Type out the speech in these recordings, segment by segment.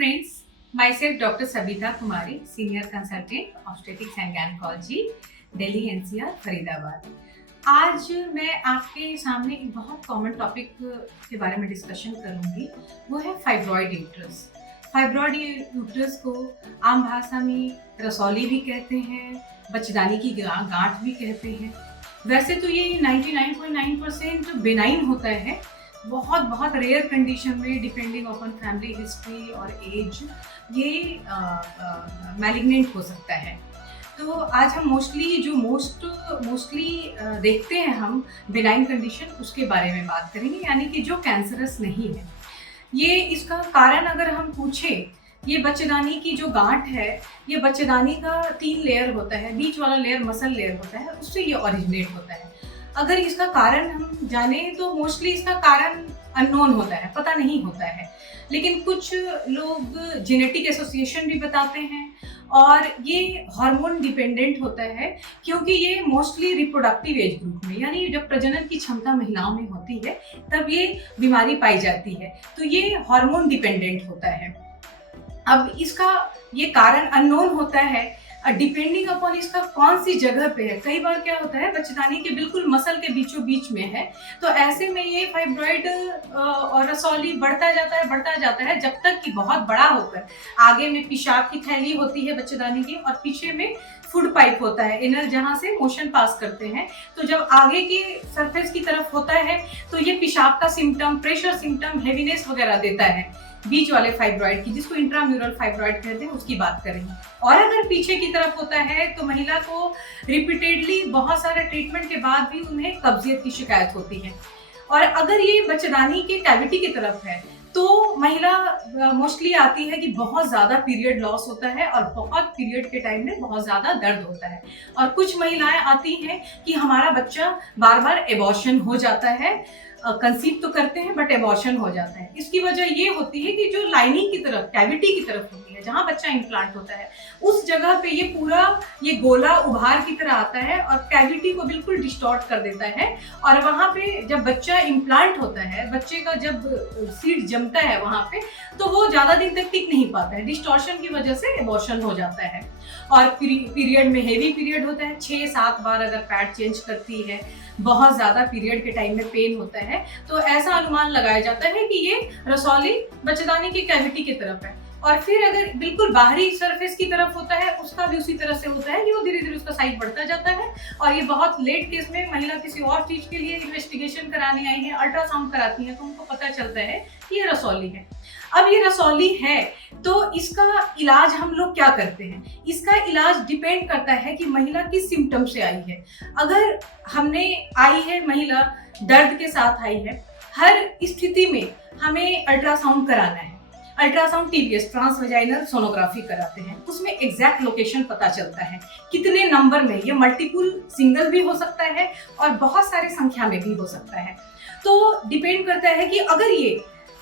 friends, myself Dr. Sabita Kumari, Senior Consultant, Obstetrics and Gynecology, Delhi NCR Faridabad. आज मैं आपके सामने एक बहुत कॉमन टॉपिक के बारे में डिस्कशन करूंगी, वो है फाइब्रॉइड यूट्रस। फाइब्रॉइड यूट्रस को आम भाषा में रसौली भी कहते हैं, बच्चेदानी की गांठ भी कहते हैं। वैसे तो ये 99.9% बेनाइन होता है, बहुत बहुत रेयर कंडीशन में डिपेंडिंग अपॉन फैमिली हिस्ट्री और एज ये मैलिग्नेंट हो सकता है। तो आज हम मोस्टली देखते हैं हम बेनाइन कंडीशन, उसके बारे में बात करेंगे, यानी कि जो कैंसरस नहीं है। ये इसका कारण अगर हम पूछें, ये बच्चेदानी की जो गांठ है, ये बच्चेदानी का 3 लेयर होता है, बीच वाला लेयर मसल लेयर होता है, उससे ये ओरिजिनेट होता है। अगर इसका कारण हम जाने तो मोस्टली इसका कारण अननोन होता है, पता नहीं होता है, लेकिन कुछ लोग जेनेटिक एसोसिएशन भी बताते हैं और ये हार्मोन डिपेंडेंट होता है, क्योंकि ये मोस्टली रिप्रोडक्टिव एज ग्रुप में, यानी जब प्रजनन की क्षमता महिलाओं में होती है तब ये बीमारी पाई जाती है, तो ये हार्मोन डिपेंडेंट होता है। अब इसका ये कारण अननोन होता है, डिपेंडिंग अपॉन इसका कौन सी जगह पे है। कई बार क्या होता है, बच्चेदानी के बिल्कुल मसल के बीचों बीच में है, तो ऐसे में ये फाइब्रॉइड और रसौली बढ़ता जाता है जब तक कि बहुत बड़ा होकर आगे में पेशाब की थैली होती है बच्चेदानी की, और पीछे में फूड पाइप होता है इनर, जहाँ से मोशन पास करते हैं। तो जब आगे की सरफेस की तरफ होता है तो ये पेशाब का सिम्टम, प्रेशर सिम्टम, हेवीनेस वगैरह देता है। बीच वाले फाइब्रॉइड की, जिसको इंट्राम्यूरल फाइब्रॉइड कहते हैं, उसकी बात करेंगे। और अगर पीछे की तरफ होता है तो महिला को रिपीटेडली बहुत सारे ट्रीटमेंट के बाद भी उन्हें कब्जियत की शिकायत होती है। और अगर ये बच्चेदानी के कैविटी की तरफ है तो महिला मोस्टली आती है कि बहुत ज़्यादा पीरियड लॉस होता है और बहुत पीरियड के टाइम में बहुत ज़्यादा दर्द होता है। और कुछ महिलाएं आती हैं कि हमारा बच्चा बार बार एबॉर्शन हो जाता है, कंसीव तो करते हैं बट एबॉर्शन हो जाता है। इसकी वजह ये होती है कि जो लाइनिंग की तरफ, कैविटी की तरफ होती है, जहाँ बच्चा इम्प्लांट होता है, उस जगह पे ये पूरा ये गोला उभार की तरह आता है और कैविटी को बिल्कुल डिस्टॉर्ट कर देता है। और वहाँ पे जब बच्चा इम्प्लांट होता है, बच्चे का जब सीड जमता है वहाँ पे, तो वो ज़्यादा दिन तक टिक नहीं पाता है, डिस्टॉर्शन की वजह से एबॉर्शन हो जाता है। और पीरियड में हेवी पीरियड होता है, 6-7 बार अगर पैड चेंज करती है, बहुत ज़्यादा पीरियड के टाइम में पेन होता है, तो ऐसा अनुमान लगाया जाता है कि ये रसौली बच्चेदानी की कैविटी की तरफ है। और फिर अगर बिल्कुल बाहरी सरफेस की तरफ होता है, उसका भी उसी तरह से होता है कि वो धीरे धीरे उसका साइज बढ़ता जाता है। और ये बहुत लेट केस में महिला किसी और चीज़ के लिए इन्वेस्टिगेशन कराने आई है, अल्ट्रासाउंड कराती है, तो उनको पता चलता है कि ये रसौली है। अब ये रसौली है तो इसका इलाज हम लोग क्या करते हैं? इसका इलाज डिपेंड करता है कि महिला किस सिम्टम से आई है। अगर हमने आई है, महिला दर्द के साथ आई है, हर स्थिति में हमें अल्ट्रासाउंड कराना है। अल्ट्रासाउंड टीवीएस, ट्रांसवेजाइनल सोनोग्राफी कराते हैं, उसमें एग्जैक्ट लोकेशन पता चलता है कितने नंबर में, ये मल्टीपल सिंगल भी हो सकता है और बहुत सारे संख्या में भी हो सकता है। तो डिपेंड करता है कि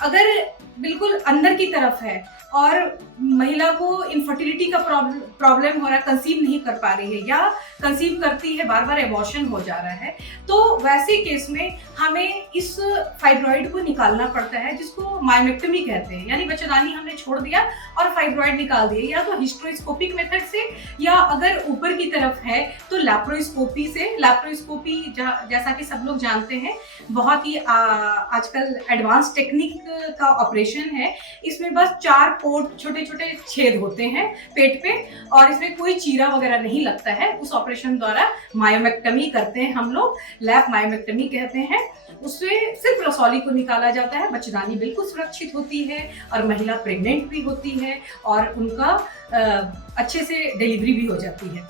अगर बिल्कुल अंदर की तरफ है और महिला को इनफर्टिलिटी का प्रॉब्लम हो रहा है, कंसीव नहीं कर पा रही है, या कंसीव करती है बार बार एबॉर्शन हो जा रहा है, तो वैसे केस में हमें इस फाइब्रॉइड को निकालना पड़ता है, जिसको मायोमेक्टमी कहते हैं। यानी बच्चेदानी हमने छोड़ दिया और फाइब्रॉइड निकाल दिए, या तो हिस्टेरोस्कोपिक मेथड से, या अगर ऊपर की तरफ है तो लैप्रोस्कोपी से। लैप्रोस्कोपी जैसा कि सब लोग जानते हैं, बहुत ही आजकल एडवांस टेक्निक का ऑपरेशन है। इसमें बस 4 पोर्ट, छोटे छोटे छेद होते हैं पेट पे, और इसमें कोई चीरा वगैरह नहीं लगता है। उस ऑपरेशन द्वारा मायोमेक्टमी करते हैं हम लोग, लैप मायोमेक्टमी कहते हैं। उससे सिर्फ रसौली को निकाला जाता है, बच्चेदानी बिल्कुल सुरक्षित होती है और महिला प्रेग्नेंट भी होती है और उनका अच्छे से डिलीवरी भी हो जाती है।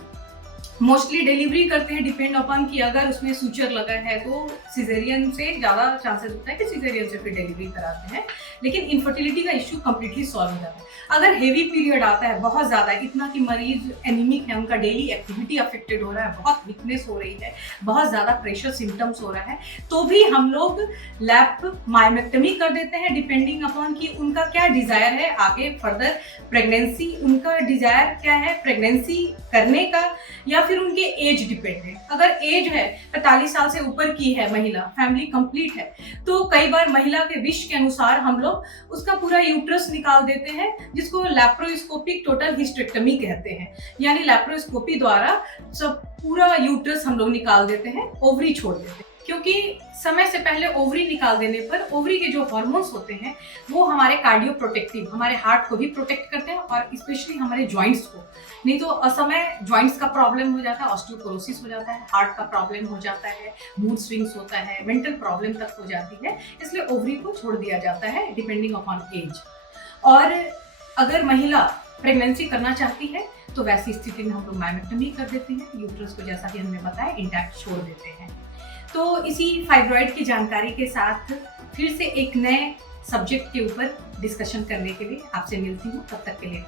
मोस्टली डिलीवरी करते हैं डिपेंड अपॉन कि अगर उसमें सूचर लगा है तो सिजेरियन से ज़्यादा चांसेस होता है कि सिजेरियन से फिर डिलीवरी कराते हैं, लेकिन इनफर्टिलिटी का इश्यू कम्प्लीटली सॉल्व हो जाता है। अगर हेवी पीरियड आता है बहुत ज़्यादा, इतना कि मरीज एनीमिक है, उनका डेली एक्टिविटी अफेक्टेड हो रहा है, बहुत वीकनेस हो रही है, बहुत ज़्यादा प्रेशर सिम्टम्स हो रहा है, तो भी हम लोग लैप मायोमेक्टमी कर देते हैं, डिपेंडिंग अपॉन कि उनका क्या डिज़ायर है आगे फर्दर प्रेगनेंसी, उनका डिज़ायर क्या है प्रेगनेंसी करने का, या फिर उनके एज डिपेंड है। अगर एज है 45 साल से ऊपर की है महिला, फैमिली कंप्लीट है, तो कई बार महिला के विश के अनुसार हम लोग उसका पूरा यूट्रस निकाल देते हैं, जिसको लैप्रोस्कोपिक टोटल हिस्टेरेक्टमी कहते हैं। यानी लैप्रोस्कोपी द्वारा सब पूरा यूट्रस हम लोग निकाल देते हैं, ओवरी छोड़ देते हैं। क्योंकि समय से पहले ओवरी निकाल देने पर ओवरी के जो हार्मोन्स होते हैं वो हमारे कार्डियो प्रोटेक्टिव, हमारे हार्ट को भी प्रोटेक्ट करते हैं और स्पेशली हमारे जॉइंट्स को। नहीं तो असमय जॉइंट्स का प्रॉब्लम हो जाता है, ऑस्टियोपोरोसिस हो जाता है, हार्ट का प्रॉब्लम हो जाता है, मूड स्विंग्स होता है, मेंटल प्रॉब्लम तक हो जाती है। इसलिए ओवरी को छोड़ दिया जाता है डिपेंडिंग अपॉन एज। और अगर महिला प्रेगनेंसी करना चाहती है तो वैसी स्थिति में हम लोग मायोमेक्टमी कर देते हैं, यूट्रस को जैसा कि हमने बताया इंटैक्ट छोड़ देते हैं। तो इसी फाइब्रॉइड की जानकारी के साथ फिर से एक नए सब्जेक्ट के ऊपर डिस्कशन करने के लिए आपसे मिलती हूँ। तब तक के लिए